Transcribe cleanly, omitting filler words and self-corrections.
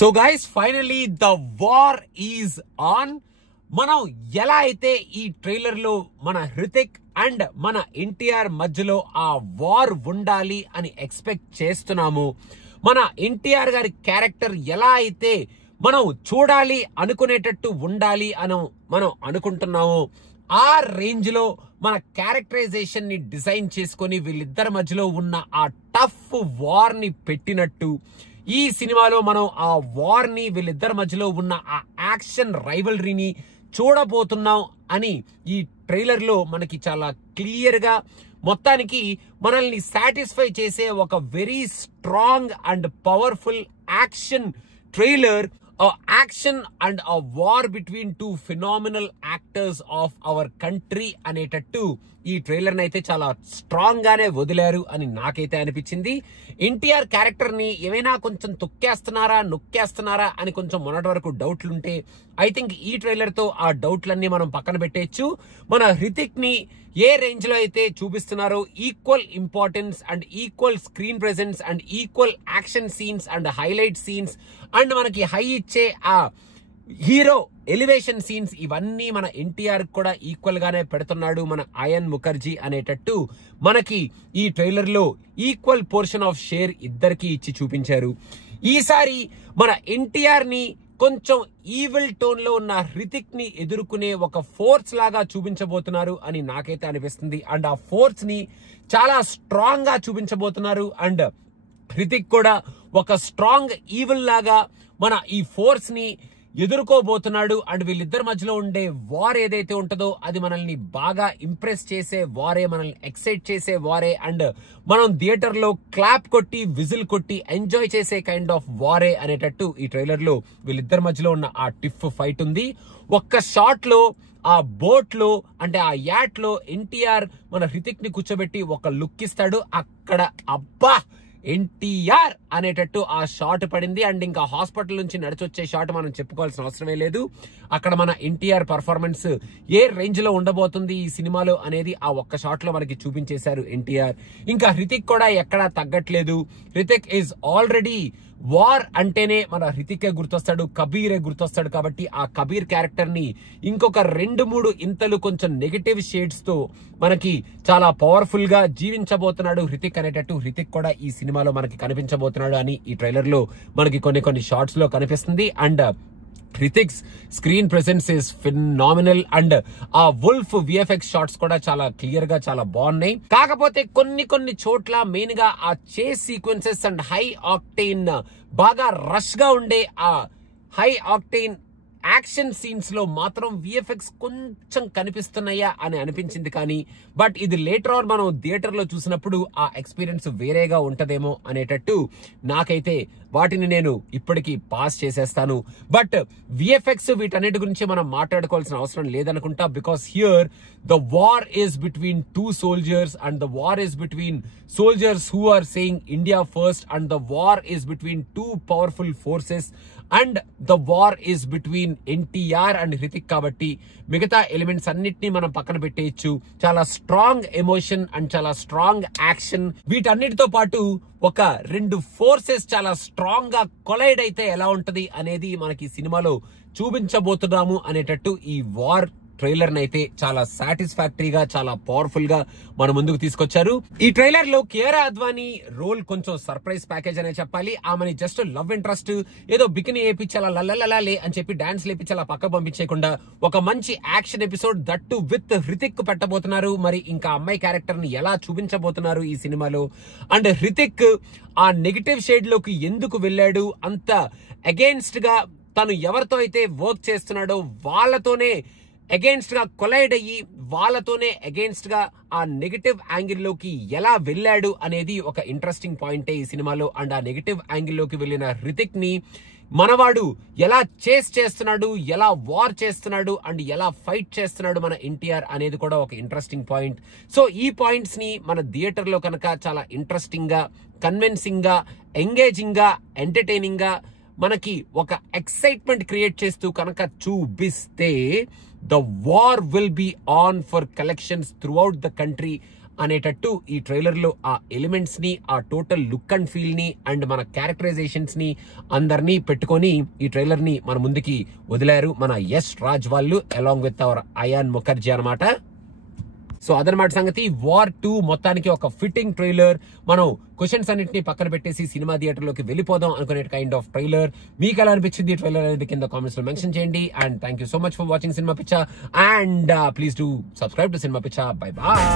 So guys finally the war is on. మనం ఎలా అయితే ఈ ట్రైలర్ లో మన హృతిక్ అండ్ మన ఎన్టీఆర్ మధ్యలో ఆ వార్ ఉండాలి అని ఎక్స్పెక్ట్ చేస్తున్నాము, మన ఎన్టీఆర్ గారి క్యారెక్టర్ ఎలా అయితే మనం చూడాలి అనుకునేటట్టు ఉండాలి అని మనం అనుకుంటున్నాము, ఆ రేంజ్ లో మన క్యారెక్టరైజేషన్ ని డిజైన్ చేసుకొని వీళ్ళిద్దరి మధ్యలో ఉన్న ఆ టఫ్ వార్ ని పెట్టినట్టు ఈ సినిమాలో మనం ఆ వార్ ని వీళ్ళిద్దరి మధ్యలో ఉన్న ఆ యాక్షన్ రైవల్రీని చూడబోతున్నాం అని ఈ ట్రైలర్ లో మనకి చాలా క్లియర్ గా మొత్తానికి మనల్ని సాటిస్ఫై చేసే ఒక very strong and powerful action trailer, action and a war between two phenomenal actors of our country అనేటట్టు ఈ ట్రైలర్ ని అయితే చాలా స్ట్రాంగ్ గానే వదిలారు అని నాకైతే అనిపించింది. ఎన్టీఆర్ క్యారెక్టర్ ని ఏమైనా కొంచెం తొక్కేస్తున్నారా నొక్కేస్తున్నారా అని కొంచెం మొన్నటి వరకు డౌట్లుంటే ఐ థింక్ ఈ ట్రైలర్ తో ఆ డౌట్లన్నీ మనం పక్కన పెట్టేయచ్చు. మన హృతిక్ ని ఏ రేంజ్ లో అయితే చూపిస్తున్నారో equal importance and equal screen presence and equal action scenes and highlight scenes and మనకి హై ఇచ్చే ఆ హీరో ఎలివేషన్ సీన్స్ ఇవన్నీ మన ఎన్టీఆర్ కూడా ఈక్వల్ గానే పెడుతున్నాడు మన అయాన్ ముఖర్జీ అనేటట్టు మనకి ఈ ట్రైలర్ లో ఈక్వల్ పోర్షన్ ఆఫ్ షేర్ ఇద్దరికి ఇచ్చి చూపించారు. ఈసారి మన ఎన్టీఆర్ ని కొంచెం ఈవిల్ టోన్ లో ఉన్న హృతిక్ ని ఎదుర్కొనే ఒక ఫోర్స్ లాగా చూపించబోతున్నారు అని నాకైతే అనిపిస్తుంది. అండ్ ఆ ఫోర్స్ ని చాలా స్ట్రాంగ్ గా చూపించబోతున్నారు. అండ్ హృతిక్ కూడా ఒక స్ట్రాంగ్ ఈవిల్ లాగా మన ఈ ఫోర్స్ ని ఎదుర్కోబోతున్నాడు. అండ్ వీళ్ళిద్దరి మధ్యలో ఉండే వార్ ఏదైతే ఉంటుందో అది మనల్ని బాగా ఇంప్రెస్ చేసే వారే, మనల్ని ఎక్సైట్ చేసే వారే, అండ్ మనం థియేటర్ లో క్లాప్ కొట్టి విజిల్ కొట్టి ఎంజాయ్ చేసే కైండ్ ఆఫ్ వారే అనేటట్టు ఈ ట్రైలర్ లో వీళ్ళిద్దరి మధ్యలో ఉన్న ఆ టిఫ్ ఫైట్ ఉంది. ఒక్క షాట్ లో ఆ బోట్ లో అంటే ఆ యాట్ లో ఎన్టీఆర్ మన హృతిక్ ని కూర్చోబెట్టి ఒక లుక్ ఇస్తాడు. అక్కడ అబ్బా ఎన్టీఆర్ అనేటట్టు ఆ షాట్ పడింది. అండ్ ఇంకా హాస్పిటల్ నుంచి నడిచొచ్చే షాట్ మనం చెప్పుకోవాల్సిన అవసరమే లేదు. అక్కడ మన ఎన్టీఆర్ పర్ఫార్మెన్స్ ఏ రేంజ్ లో ఉండబోతుంది ఈ సినిమాలో అనేది ఆ ఒక్క షాట్ లో మనకి చూపించేశారు ఎన్టీఆర్. ఇంకా హృతిక్ కూడా ఎక్కడా తగ్గట్లేదు. హృతిక్ ఈజ్ ఆల్రెడీ వార్ అంటేనే మన హృతికే గుర్తొస్తాడు, కబీరే గుర్తొస్తాడు. కాబట్టి ఆ కబీర్ క్యారెక్టర్ ని ఇంకొక 2-3 ఇంతలు కొంచెం నెగటివ్ షేడ్స్ తో మనకి చాలా పవర్ఫుల్ గా జీవించబోతున్నాడు హృతిక్ అనేటట్టు హృతిక్ కూడా ఈ సినిమాలో మనకి కనిపించబోతున్నాడు అని ఈ ట్రైలర్ లో మనకి కొన్ని షార్ట్స్ లో కనిపిస్తుంది. And Hrithik's screen presence is phenomenal. And ఆ వుల్ఫ్ విఎఫ్ఎక్స్ షాట్స్ కూడా చాలా క్లియర్ గా చాలా బాగున్నాయి. కాకపోతే కొన్ని చోట్ల మెయిన్ గా ఆ చేస్ సీక్వెన్సెస్ అండ్ హై ఆక్టైన్ బాగా రష్ గా ఉండే ఆ హై ఆక్టైన్ యాక్షన్ సీన్స్ లో మాత్రం విఎఫ్ఎక్స్ కొంచెం కనిపిస్తున్నాయా అని అనిపించింది. కానీ బట్ ఇది లేటర్ ఆన్ మనం థియేటర్ లో చూసినప్పుడు ఆ ఎక్స్పీరియన్స్ వేరేగా ఉంటదేమో అనేటట్టు నాకైతే వాటిని నేను ఇప్పటికీ పాస్ చేసేస్తాను. బట్ విఎఫ్ఎక్స్ వీటన్నిటి గురించి మనం మాట్లాడుకోవాల్సిన అవసరం లేదనుకుంటా. Because here the war is between 2 soldiers and the war is between soldiers who are saying India first and the war is between 2 powerful forces and the war is between NTR and Hrithik. కాబట్టి మిగతా elements అన్నిటినీ మనం పక్కన పెట్టేయచ్చు. చాలా strong emotion and చాలా strong action వీటన్నిటితో పాటు ఒక 2 ఫోర్సెస్ చాలా స్ట్రాంగ్ గా కొలైడ్ అయితే ఎలా ఉంటది అనేది మనకి సినిమాలో చూపించబోతున్నాము అనేటట్టు ఈ వార్ ట్రైలర్ అయితే చాలా సాటిస్ఫాక్టరీగా చాలా పవర్ఫుల్ గా మన ముందుకు తీసుకొచ్చారు. ఈ ట్రైలర్ లో కియారా అద్వానీ రోల్ కొంచెం సర్ప్రైజ్ ప్యాకేజ్ అనే చెప్పాలి. ఆమెని జస్ట్ లవ్ ఇంట్రెస్ట్ ఏదో బికిని వేపించాలా లల్లలలే అని చెప్పి డాన్స్ లేపించాలా పక్క పంపించేయకుండా ఒక మంచి action episode that with Hrithik పెట్టబోతున్నారు. మరి ఇంకా అమ్మాయి క్యారెక్టర్ ని ఎలా చూపించబోతున్నారు ఈ సినిమాలో, అండ్ హృతిక్ ఆ నెగటివ్ షేడ్ లోకి ఎందుకు వెళ్ళాడు, అంత అగేన్స్ట్ గా తను ఎవరితో అయితే వర్క్ చేస్తున్నాడో వాళ్ళతోనే అగేన్స్ట్ గా కొలైడ్ అయ్యి వాళ్ళతోనే అగేన్స్ట్ గా ఆ నెగటివ్ యాంగిల్ లోకి ఎలా వెళ్ళాడు అనేది ఒక ఇంట్రెస్టింగ్ పాయింటే ఈ సినిమాలో. అండ్ ఆ నెగటివ్ యాంగిల్ లోకి వెళ్ళిన హృతిక్ ని మనవాడు ఎలా చేస్తున్నాడు, ఎలా వార్ చేస్తున్నాడు అండ్ ఎలా ఫైట్ చేస్తున్నాడు మన ఎన్టీఆర్ అనేది కూడా ఒక ఇంట్రెస్టింగ్ పాయింట్. సో ఈ పాయింట్స్ ని మన థియేటర్ లో కనుక చాలా ఇంట్రెస్టింగ్ గా, కన్విన్సింగ్ గా, ఎంగేజింగ్ గా, ఎంటర్టైనింగ్ గా మనకి ఒక ఎక్సైట్మెంట్ క్రియేట్ చేస్తూ కనుక చూపిస్తే the war will be on for collections throughout the country అనేటట్టు ఈ ట్రైలర్ లో ఆ ఎలిమెంట్స్ ని, ఆ టోటల్ లుక్ అండ్ ఫీల్ ని అండ్ మన క్యారెక్టరైజేషన్స్ ని అందరినీ పెట్టుకొని ఈ ట్రైలర్ ని మన ముందుకి వదిలారు మన యష్ రాజ్ వాళ్ళు along with our Ayan Mukherjee అనమాట. సో అదనమాట సంగతి. వార్ 2 మొత్తానికి ఒక ఫిట్టింగ్ ట్రైలర్. మనం క్వశ్చన్స్ అన్నింటినీ పక్కన పెట్టేసి సినిమా థియేటర్ లోకి వెళ్ళిపోదాం అనుకునే కైండ్ ఆఫ్ ట్రైలర్. మీకు ఎలా అనిపించింది ట్రైలర్ అనేది కింద కామెంట్స్ లో మెన్షన్ చేయండి. And thank you so much for watching cinema Piccha. And please do subscribe to cinema Piccha. Bye bye.